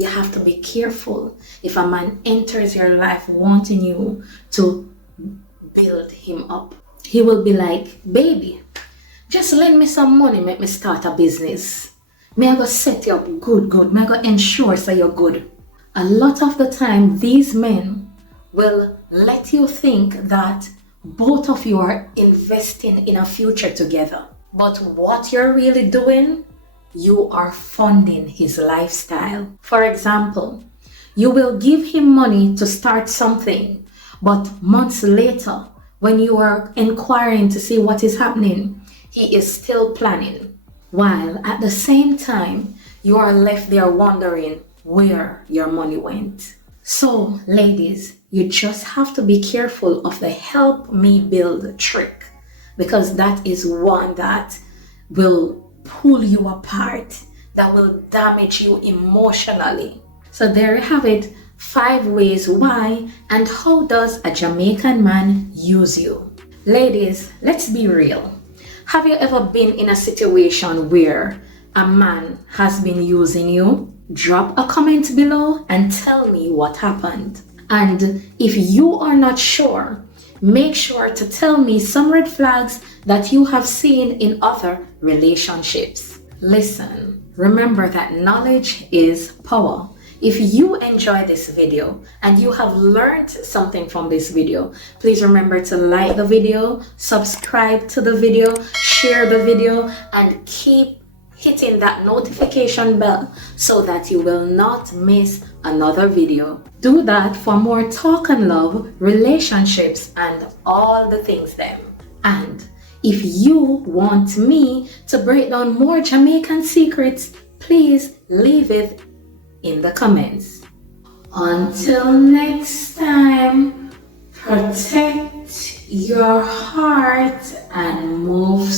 you have to be careful. If a man enters your life wanting you to build him up, he will be like, baby, just lend me some money, make me start a business. May I go set you up good. May I go ensure so you're good. A lot of the time, these men will let you think that both of you are investing in a future together. But what you're really doing, you are funding his lifestyle. For example, you will give him money to start something, but months later, when you are inquiring to see what is happening, he is still planning. While at the same time, you are left there wondering where your money went. So, ladies, you just have to be careful of the help me build trick, because that is one that will pull you apart, that will damage you emotionally. So there you have it, 5 ways why and how does a Jamaican man use you. Ladies, let's be real. Have you ever been in a situation where a man has been using you? Drop a comment below and tell me what happened. And if you are not sure, make sure to tell me some red flags that you have seen in other relationships. Listen, remember that knowledge is power. If you enjoy this video and you have learned something from this video, please remember to like the video, subscribe to the video, share the video, and keep hitting that notification bell so that you will not miss another video. Do that for more talk and love, relationships, and all the things them. And if you want me to break down more Jamaican secrets, please leave it in the comments. Until next time, protect your heart and move